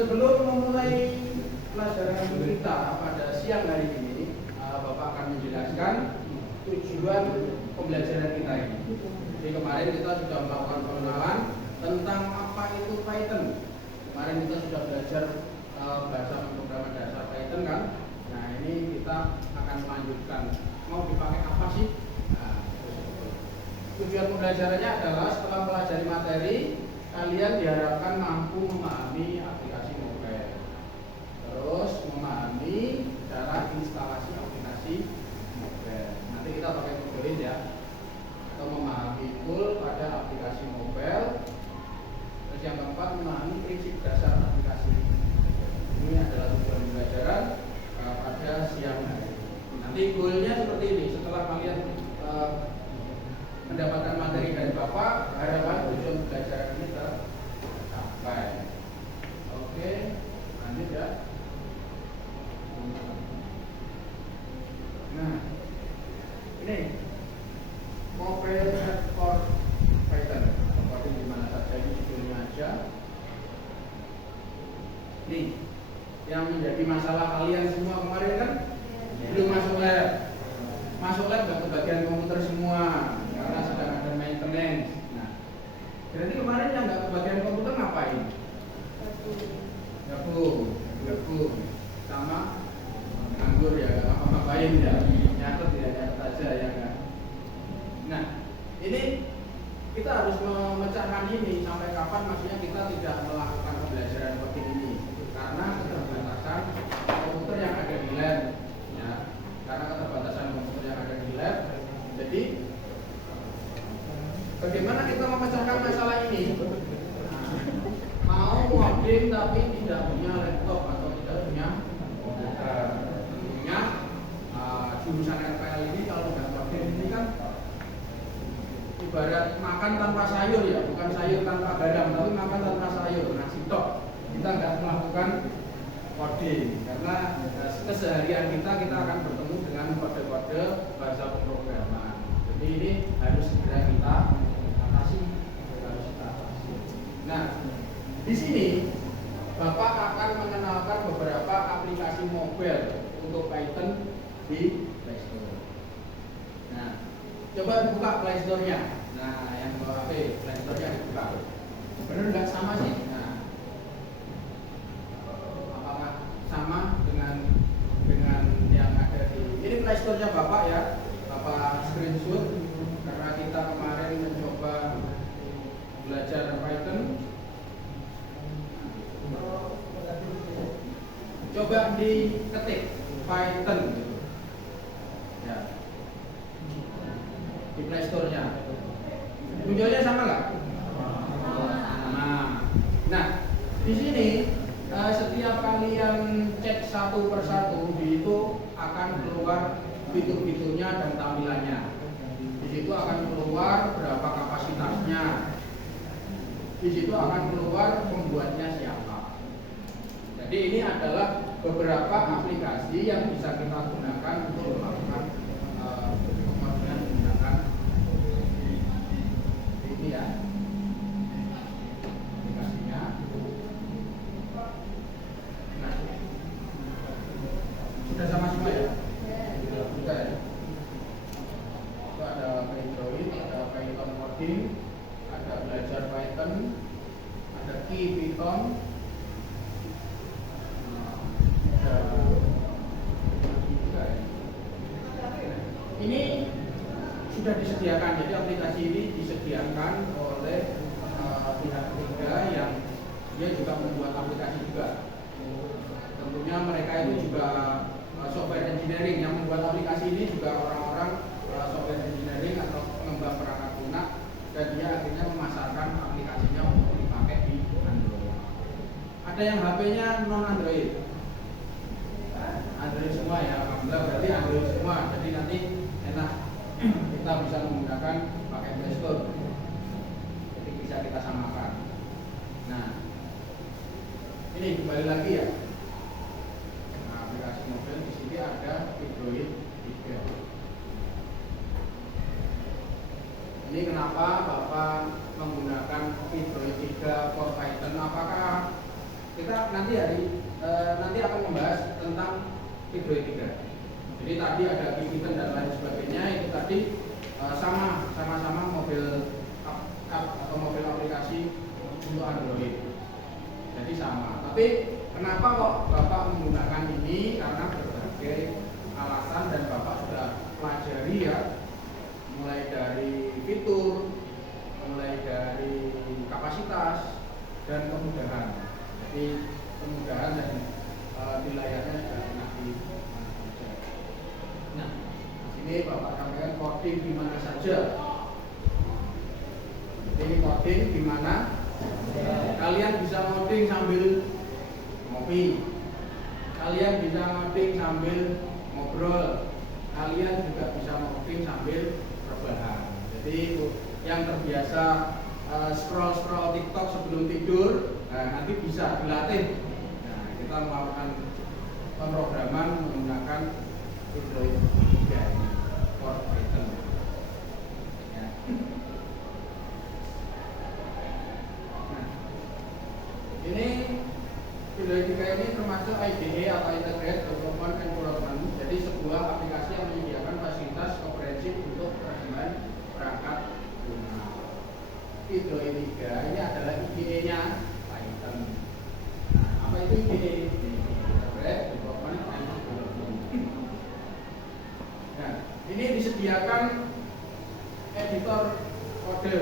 Sebelum memulai pelajaran kita pada siang hari ini, Bapak akan menjelaskan tujuan pembelajaran kita ini. Jadi kemarin kita sudah melakukan pengenalan tentang apa itu Python. Kemarin kita sudah belajar bahasa pemrograman dasar Python kan. Nah ini kita akan melanjutkan. Mau dipakai apa sih? Nah, tujuan pembelajarannya adalah setelah pelajari materi, kalian diharapkan mampu memahami aplikasi mobile, terus memahami cara instalasi aplikasi mobile. Nanti kita pakai tutorial ya, atau memahami tool pada aplikasi mobile. Terus yang keempat, memahami prinsip dasar aplikasi. Ini adalah tujuan pembelajaran pada siang hari. Nanti goalnya seperti ini. Setelah kalian mendapatkan materi dari Bapak, harapan tujuan pembelajaran ini tercapai. Oke, lanjut ya. Nah, ini mobile for Python. Seperti di mana saja ini judulnya aja. Nih, yang menjadi masalah kalian semua kemarin kan belum masuk lab. Masuk lab nggak ke bagian komputer semua karena sedang ada maintenance. Nah, berarti kemarin yang nggak ke bagian komputer ngapain? Gabung, sama nganggur ya, ngapain ya? Nyatet ya, nyatet aja ya kan. Nah, ini kita harus memecahkan ini sampai kapan maksudnya kita tidak melakukan pembelajaran seperti ini karena keterbatasan komputer yang ada di lab. Ya, karena keterbatasan komputer yang ada di lab. Jadi bagaimana kita memecahkan masalah ini? Mau ngoding tapi tidak punya laptop atau tidak punya komputer. Tentunya jurusan RPL ini kalau nggak ngoding ini kan ibarat makan tanpa sayur ya, bukan sayur tanpa garam, tapi makan tanpa sayur, nasi tok. Kita nggak melakukan coding karena keseharian kita akan bertemu dengan kode-kode bahasa pemrograman. Jadi ini harus segera kita atasi, Nah, di sini Bapak akan mengenalkan beberapa aplikasi mobile untuk Python di Play Store. Nah, coba dibuka Play Store-nya. Nah, yang bawa HP Play Store-nya dibuka. Benar nggak sama sih? Nah, apakah sama dengan yang ada di ini Play Store-nya Bapak ya? Bapak screenshot karena kita kemarin mencoba belajar Python. Coba diketik Python ya di Play Store-nya. Munculnya sama nggak? Nah, di sini setiap kalian cek satu persatu, itu akan keluar fitur-fiturnya dan tampilannya. Di situ akan keluar berapa kapasitasnya. Di situ akan keluar pembuatnya siapa. Jadi ini adalah beberapa aplikasi yang bisa kita gunakan untuk melakukan pemrograman menggunakan ini ya. Aplikasinya. Nah, sudah sama semua ya? Sudah ya. Itu ada Android, ada Python coding, ada belajar Python, ada Key Python. Ini sudah disediakan, jadi aplikasi ini disediakan oleh pihak ketiga yang dia juga membuat aplikasi juga. Tentunya mereka itu juga software engineering yang membuat aplikasi ini juga orang-orang software engineering atau pengembang perangkat lunak, dan dia akhirnya memasarkan aplikasinya untuk dipakai di Android. Ada yang HP-nya non Android. Android semua ya, alhamdulillah berarti Android semua. Jadi nanti enak kita bisa menggunakan pakai Play Store. Jadi bisa kita samakan. Nah, ini kembali lagi ya. Nah, aplikasi mobile di sini ada Android 3. Ini kenapa Bapak menggunakan Android 3 for Python? Apakah kita nanti akan membahas tentang Android 3. Jadi tadi ada Kitten dan lain sebagainya, itu tadi sama-sama mobil app atau mobil aplikasi untuk Android. Jadi sama. Tapi kenapa kok Bapak menggunakan ini? Karena berbagai alasan dan Bapak sudah pelajari ya, mulai dari fitur, mulai dari kapasitas dan kemudahan. Jadi kemudahan dan di layarnya sudah enak di mana saja. Nah, ini Bapak sampaikan coding di mana saja. Ini coding di mana? Kalian bisa ngoding sambil ngopi. Kalian bisa ngoding sambil ngobrol. Kalian juga bisa ngoding sambil rebahan. Jadi yang terbiasa scroll TikTok sebelum tidur, nanti bisa dilatih. Nah, kita melakukan pemrograman menggunakan Android 3 ini, Core Python. Ya. Nah, ini Android 3 ini termasuk IDE atau Integrated Development Environment. Jadi sebuah aplikasi yang menyediakan fasilitas komprehensif untuk perkembangan perangkat lunak. Android 3 ini adalah IDE-nya Python. Nah, apa itu IDE? Integrated Development Environment. Nah, ini disediakan editor kode,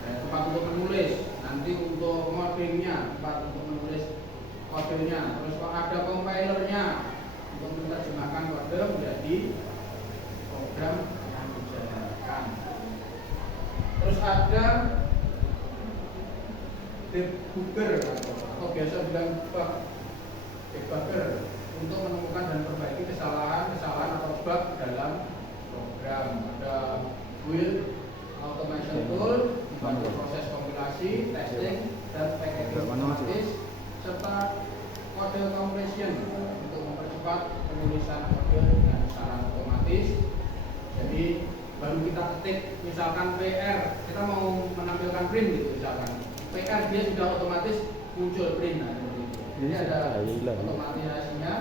tempat untuk menulis, nanti untuk ngodingnya, tempat untuk menulis kodenya, terus ada compilernya untuk menerjemahkan kode menjadi program yang dijalankan. Terus ada debugger atau biasa bilang debugger untuk menemukan dan perbaiki kesalahan atau bug dalam program. Ada build automation tool membantu proses kompilasi, testing, dan packaging otomatis, serta kode compression untuk mempercepat penulisan kode dengan secara otomatis. Jadi baru kita ketik misalkan PR, kita mau menampilkan print gitu misalkan, PR dia sudah otomatis muncul print. Nah, jadi ada otomatisasinya,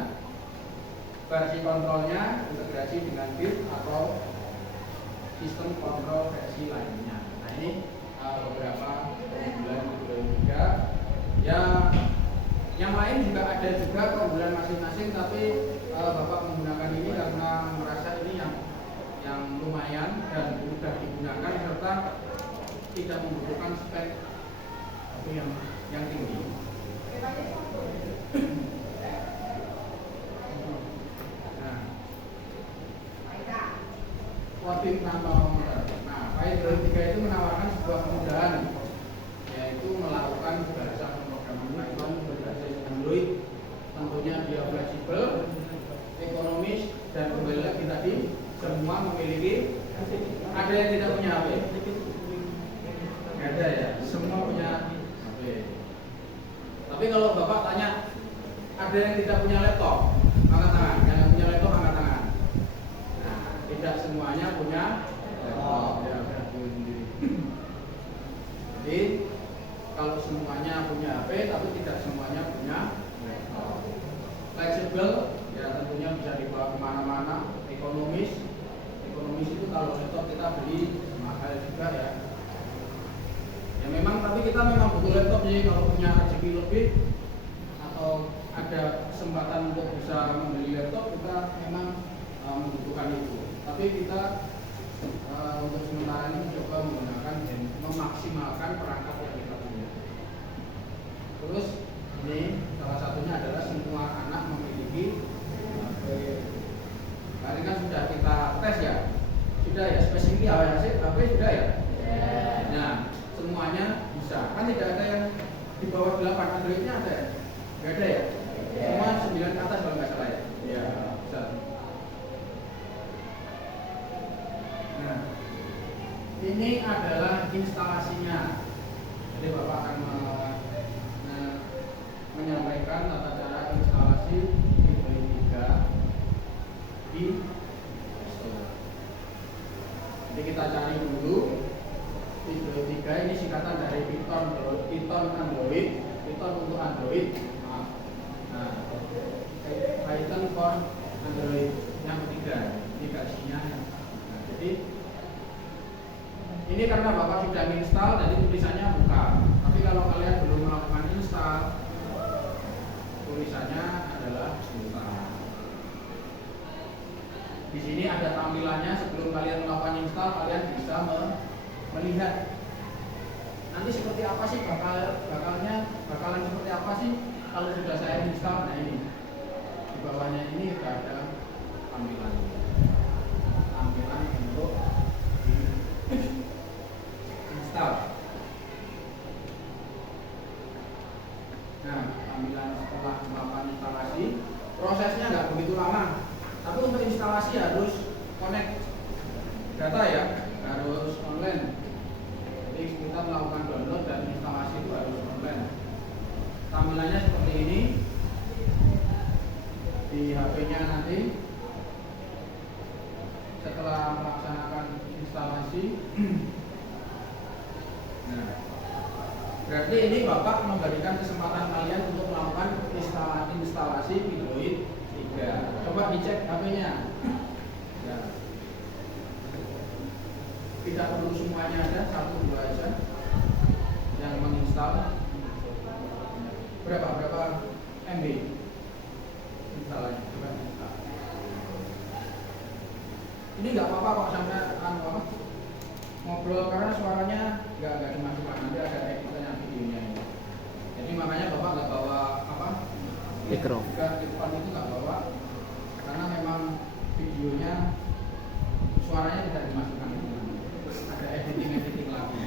versi kontrolnya integrasi dengan Git atau sistem kontrol versi lainnya. Nah, ini beberapa keunggulan Android 3. Ya, yang lain juga ada juga keunggulan masing-masing, tapi Bapak menggunakan ini karena merasa ini yang lumayan dan mudah digunakan serta tidak membutuhkan spek yang tinggi. Nah, coding tanpa komputer. Nah, Android 3 itu menawarkan sebuah kemudahan, yaitu melakukan bahasa pemrograman Python berbasis Android. Tentunya dia fleksibel, ekonomis, dan kembali lagi tadi semua memiliki. Ada yang tidak punya HP? Nggak ada ya, semua punya HP. Tapi kalau Bapak tanya, ada yang tidak punya laptop? Angkat tangan. Yang punya laptop angkat tangan. Nah, tidak semuanya punya laptop. Ya, jadi kalau semuanya punya HP, tapi tidak semuanya punya laptop. Fleksibel, ya tentunya bisa dibawa kemana-mana. Ekonomis itu kalau laptop kita beli mahal juga ya. Ya memang, tapi kita memang butuh laptop sih kalau punya rezeki lebih atau ada kesempatan untuk bisa membeli laptop, kita memang membutuhkan itu. Tapi kita untuk sementara ini mencoba menggunakan dan memaksimalkan perangkat yang kita punya. Terus ini salah satunya adalah semua anak memiliki HP. Kemarin kan sudah kita tes ya, sudah ya spesifikasi HP sudah ya. Nah, semuanya bisa. Kan tidak ada yang di bawah 8, Androidnya ada ya? Nggak ada ya? Semua 9 ke atas kalau nggak salah ya? Iya, bisa. Nah, ini adalah instalasinya. Jadi Bapak akan menyampaikan tata cara instalasi Android 3 di Store. Jadi kita cari dulu Android 3, ini singkatan dari Python Android, Python untuk Android udah install, jadi tulisannya buka. Tapi kalau kalian belum melakukan install, tulisannya adalah install. Di sini ada tampilannya. Sebelum kalian melakukan install, kalian bisa melihat nanti seperti apa sih bakalan seperti apa sih kalau sudah saya install. Nah ini di bawahnya ini sudah ada tampilan untuk install. Nah, tampilan setelah melakukan instalasi, prosesnya nggak begitu lama. Tapi untuk instalasi harus connect data ya, harus online. Jadi kita melakukan download dan instalasi itu harus online. Tampilannya seperti ini di HP-nya nanti setelah melaksanakan instalasi. Nah, berarti ini Bapak memberikan kesempatan kalian untuk melakukan instalasi Android 3. Coba dicek HP-nya. Ya. Tidak perlu semuanya ada, 1-2 aja yang menginstal. Berapa MB instalnya? Coba install. Ini nggak apa-apa kok sampai ngobrol, karena suaranya nggak dimasukkan, nanti ada editannya videonya ini. Jadi makanya Bapak nggak bawa mikrofon itu nggak bawa, karena memang videonya suaranya tidak dimasukkan, ada editing lagi.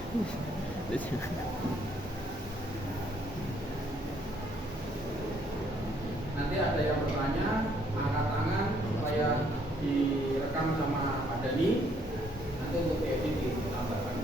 Nanti ada yang bertanya, angkat tangan supaya direkam sama Pak Dani. Nanti untuk diedit ditambahkan.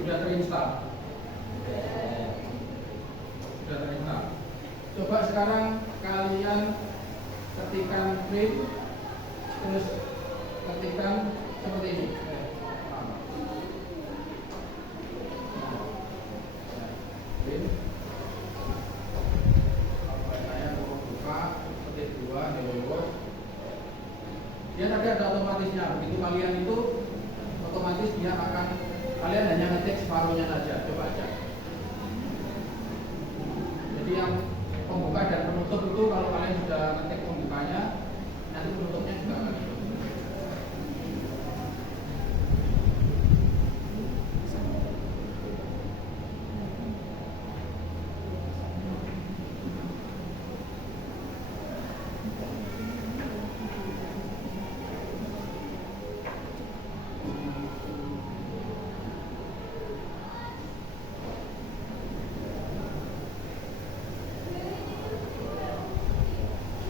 Sudah terinstall. Coba sekarang kalian ketikkan print, terus ketikkan seperti ini. Print. Saya buka, ketik 2, download. Dia tadi ada otomatisnya. Begitu kalian itu otomatis dia akan, kalian hanya ngetik separuhnya saja. Coba aja. Jadi yang pembuka dan penutup itu kalau kalian sudah ngetik pembukanya, nanti penutupnya juga akan ikut.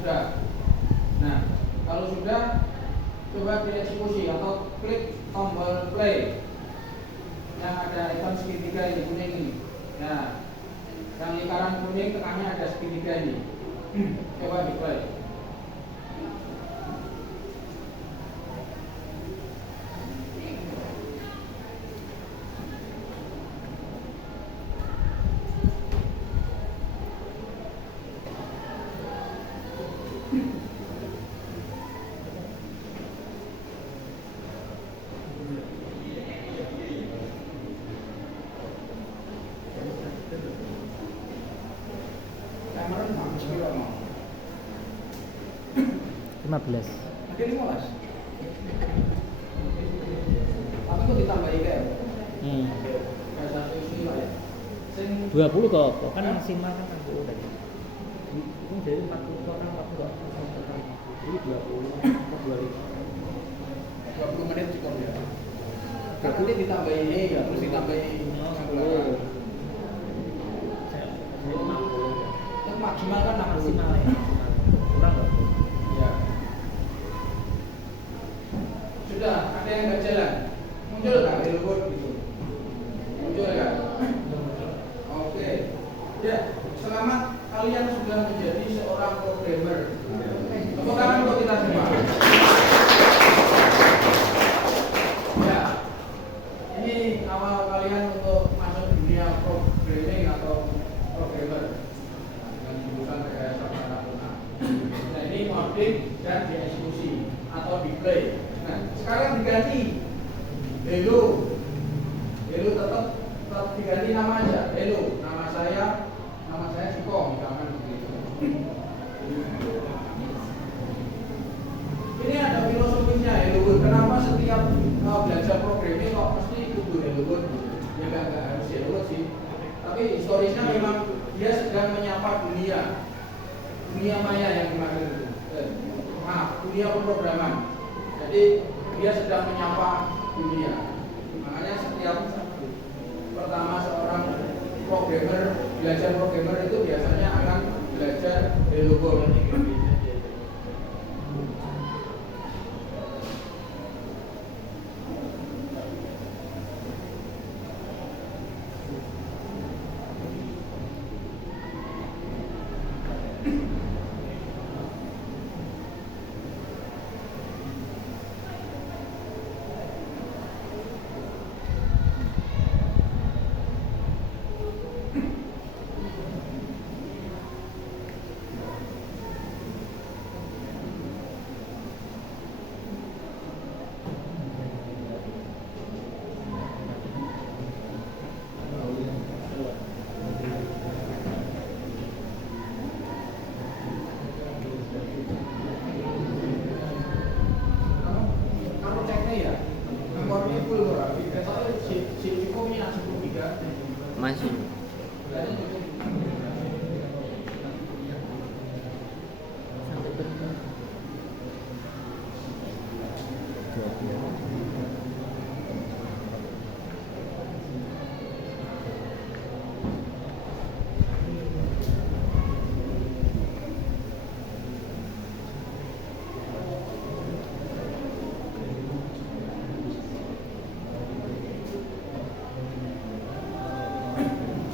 Sudah. Nah, kalau sudah, coba dieksekusi atau klik tombol play yang ada ikon segitiga ini, kuning ini. Nah, yang lingkaran kuning tengahnya ada segitiga ini. Coba di play. Kamera 15. Oke, 15. Tapi kok ditambahi kayak? satu isi lah ya. Sing 20 kok apa? Kan maksimal kan 60 tadi. Ini jadi 40 total 40 total. Jadi 20 atau 20 menit cukup ya. Kan nanti ditambahin ini ya, terus ditambahin yang belakang. Yang maksimal kan 60. maksimal ya. Kurang nggak? Ya. Sudah, ada yang nggak jalan? Muncul nggak telepon gitu? Muncul kan? Oke. Ya, selamat kalian sudah menjadi seorang programmer. Tepuk tangan untuk kita semua. Ya, ini awal kalian untuk masuk dunia programming atau programmer dengan jurusan rekayasa perangkat. Nah, ini modding dan dieksekusi atau display. Nah, sekarang diganti Hello tetap diganti nama aja. Hello, nama saya Siko, misalkan begitu. Ini ada filosofinya Hello. Kenapa setiap belajar programming kok mesti kudu Hello? Ya nggak harus Hello sih. Tapi historisnya memang dia sedang menyapa dunia maya yang kemarin itu. Dunia pemrograman. Jadi dia sedang menyapa dunia. Makanya setiap pertama seorang belajar programmer itu biasanya akan belajar Hello World. Masih.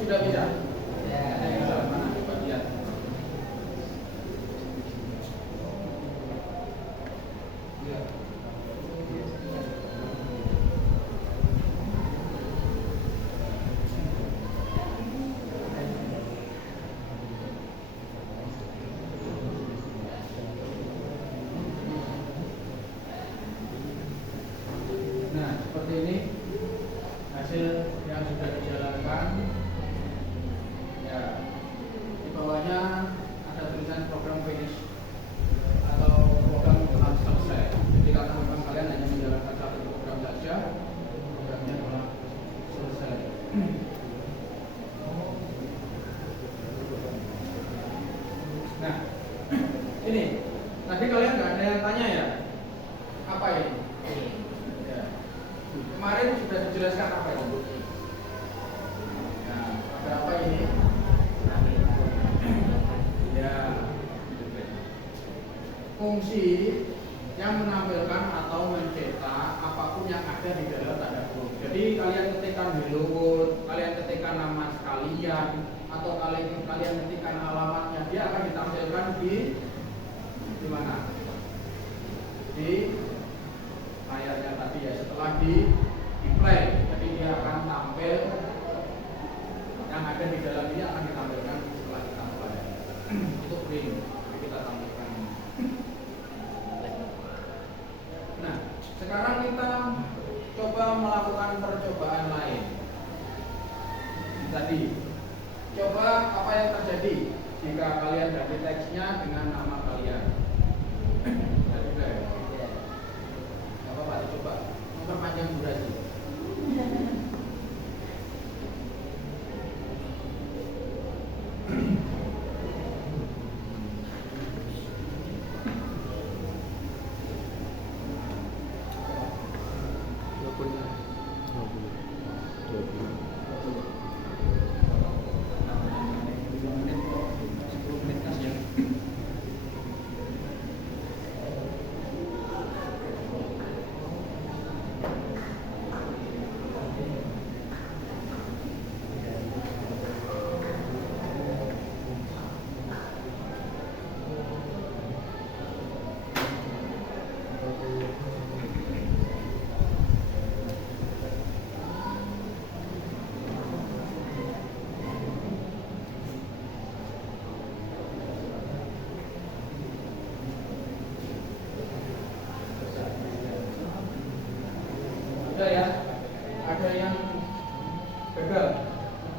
Sudah bisa? Ya, mana? Coba lihat. Ya. Nah, seperti ini hasil yang sudah dijalankan. Ya, di bawahnya ada tulisan program finish atau program telah selesai. Jadi karena memang kalian hanya menjalankan satu program saja, programnya telah selesai. Nah, ini tadi kalian nggak ada yang tanya ya, apa ini? Ya. Kemarin sudah dijelaskan apa ini? Nah, ada apa ini? Ya, fungsi yang menampilkan atau mencetak apapun yang ada di dalam tanda kurung. Jadi kalian ketikkan hello world, kalian ketikkan nama sekalian, atau kalian ketikkan alamatnya, dia akan ditampilkan di mana? Di layarnya tadi ya, setelah di play. Jadi dia akan tampil yang ada di dalam ini akan ditampilkan setelah kita play. Itu print, jadi kita tampilkan. Nah, sekarang kita coba melakukan percobaan lain. Tadi, coba apa yang terjadi jika kalian ganti teksnya dengan nama kalian. Jadi, apa-apa, coba memperpanjang durasi.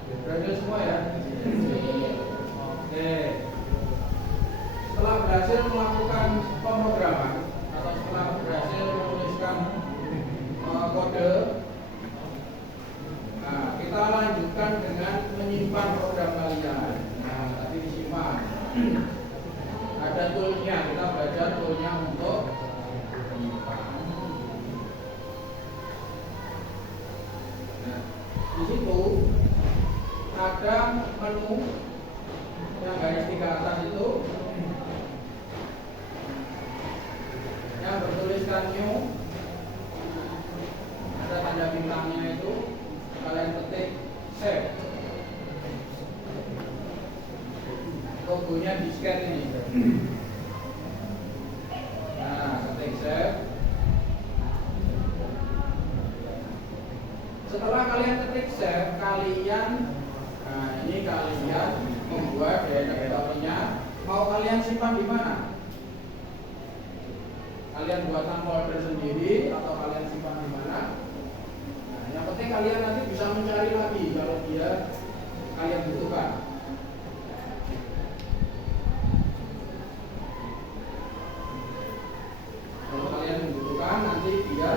Berhasil semua ya? Oke. Setelah berhasil melakukan pemrograman atau setelah berhasil menuliskan kode, nah kita lanjutkan dengan menyimpan program kalian. Nah tadi disimpan. Ada toolnya, kita belajar toolnya untuk menyimpan. Nah di situ ada menu yang garis 3 atas itu yang bertuliskan new, ada tanda bintangnya itu, kalian ketik save, logonya di scan ini. Nah ketik save. Setelah kalian ketik save, kalian membuat direktorinya. Mau kalian simpan di mana? Kalian buatkan folder sendiri atau kalian simpan di mana? Nah, yang penting kalian nanti bisa mencari lagi kalau dia kalian butuhkan. Kalau kalian membutuhkan nanti dia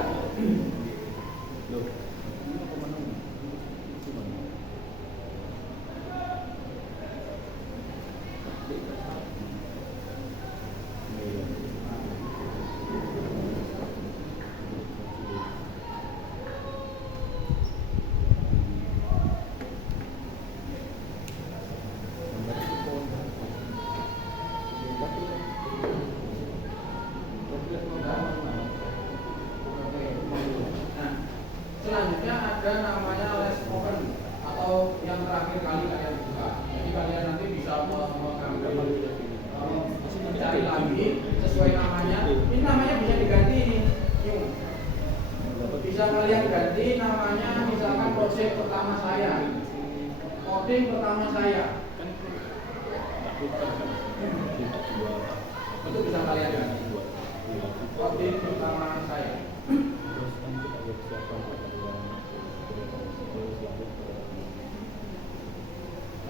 selanjutnya ada namanya last open atau yang terakhir kali kalian buka. Jadi kalian nanti bisa mengambil mencari lagi sesuai namanya. Ini namanya bisa diganti ini. Bisa kalian ganti namanya, misalkan project pertama saya, coding pertama saya. Itu bisa kalian ganti. Coding pertama saya.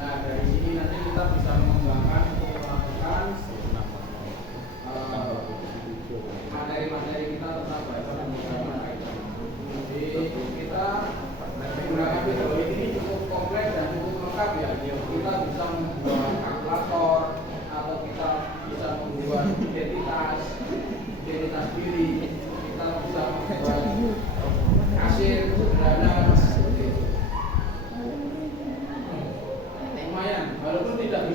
Nah dari sini nanti kita bisa mengembangkan untuk melakukan materi-materi kita tentang bahasa pemrograman. Jadi kita menggunakan metode ini cukup kompleks dan cukup lengkap ya. Kita bisa membuat kalkulator atau kita bisa membuat identitas diri. Kita bisa membuat kasir sederhana. Walaupun tidak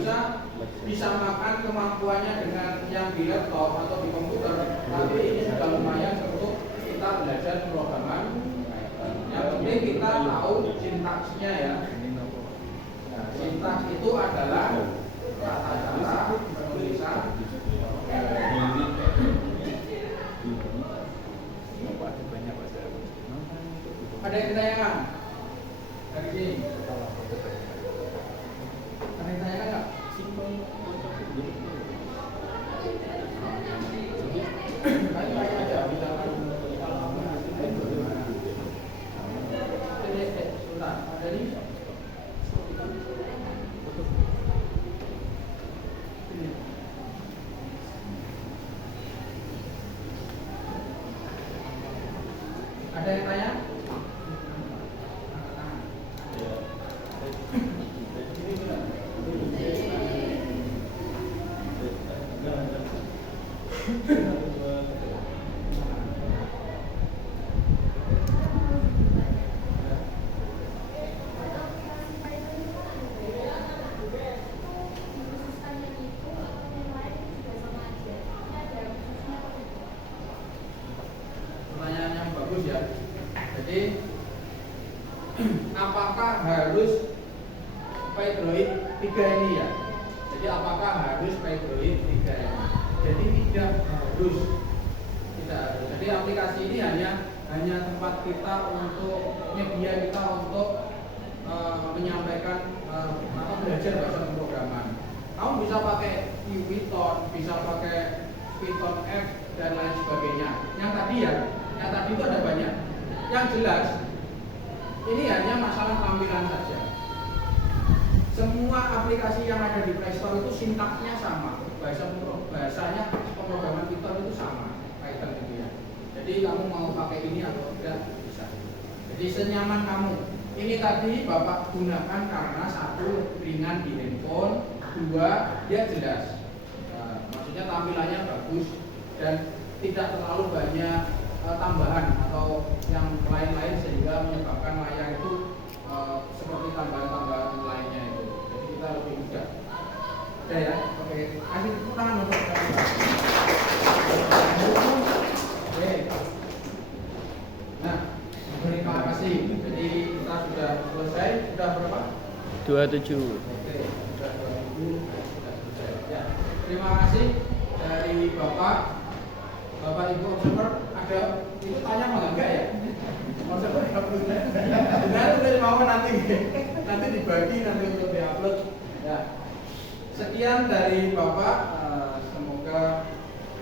bisa makan kemampuannya dengan yang di laptop atau di komputer, tapi ini sudah lumayan untuk kita belajar pemrograman. Yang penting kita tahu sintaksnya ya. Nah, sintaks itu adalah tata cara penulisan. Ada yang ditanyakan dari sini? Ada yang tanyakan nggak? Tanya aja, misalkan sebentar, ada nih. Ada yang tanya? Pertanyaan yang bagus ya. Jadi apakah harus Pydroid 3 ini ya? Jadi apakah harus Pydroid 3 ini? Jadi tidak harus. Jadi aplikasi ini hanya tempat kita untuk media kita untuk menyampaikan atau belajar bahasa pemrograman. Kamu bisa pakai Python, bisa pakai Python F dan lain sebagainya. Yang tadi itu ada banyak. Yang jelas ini hanya masalah tampilan saja. aplikasi yang ada di Play Store itu sintaksnya sama, bahasanya pemrograman Python itu sama, Python itu ya. Jadi kamu mau pakai ini atau tidak bisa. Jadi senyaman kamu. Ini tadi Bapak gunakan karena satu ringan di handphone, dua dia jelas. Nah, maksudnya tampilannya bagus dan tidak terlalu banyak tambahan atau yang lain-lain sehingga menyebabkan layar itu seperti tambahan-tambahan lainnya itu. Jadi kita lebih mudah. Oke ya, oke. Kasih tepuk tangan untuk kami. Oke. Nah, terima kasih. Jadi kita sudah selesai. Sudah berapa? 27. Oke, sudah 20. Sudah selesai. Ya, terima kasih dari Bapak Ibu observer. Ada itu tanya malah enggak ya? Observer enggak punya. Benar udah mau nanti dibagi nanti untuk diupload. Ya. Sekian dari Bapak, semoga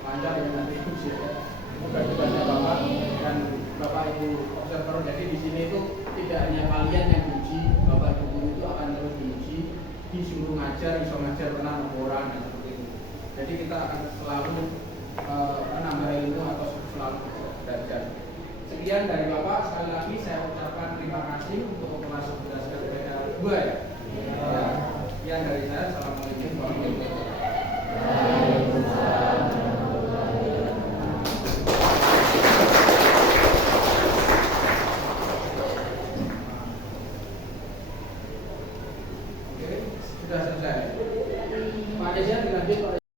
lancar ya nanti ujiannya. Semoga tugasnya Bapak dan Bapak Ibu observer. Jadi di sini itu tidak hanya kalian yang diuji, Bapak Ibu guru itu akan terus diuji, disuruh ngajar, bisa ngajar pernah orang dan seperti itu. Jadi kita akan selalu menambah ilmu atau selalu belajar. Sekian dari Bapak, sekali lagi saya ucapkan terima kasih untuk kelas 11 KPK 2 ya. Sekian dari saya, assalamualaikum warahmatullahi wabarakatuh. Oke, sudah selesai. Pak Desian dilanjut Pak.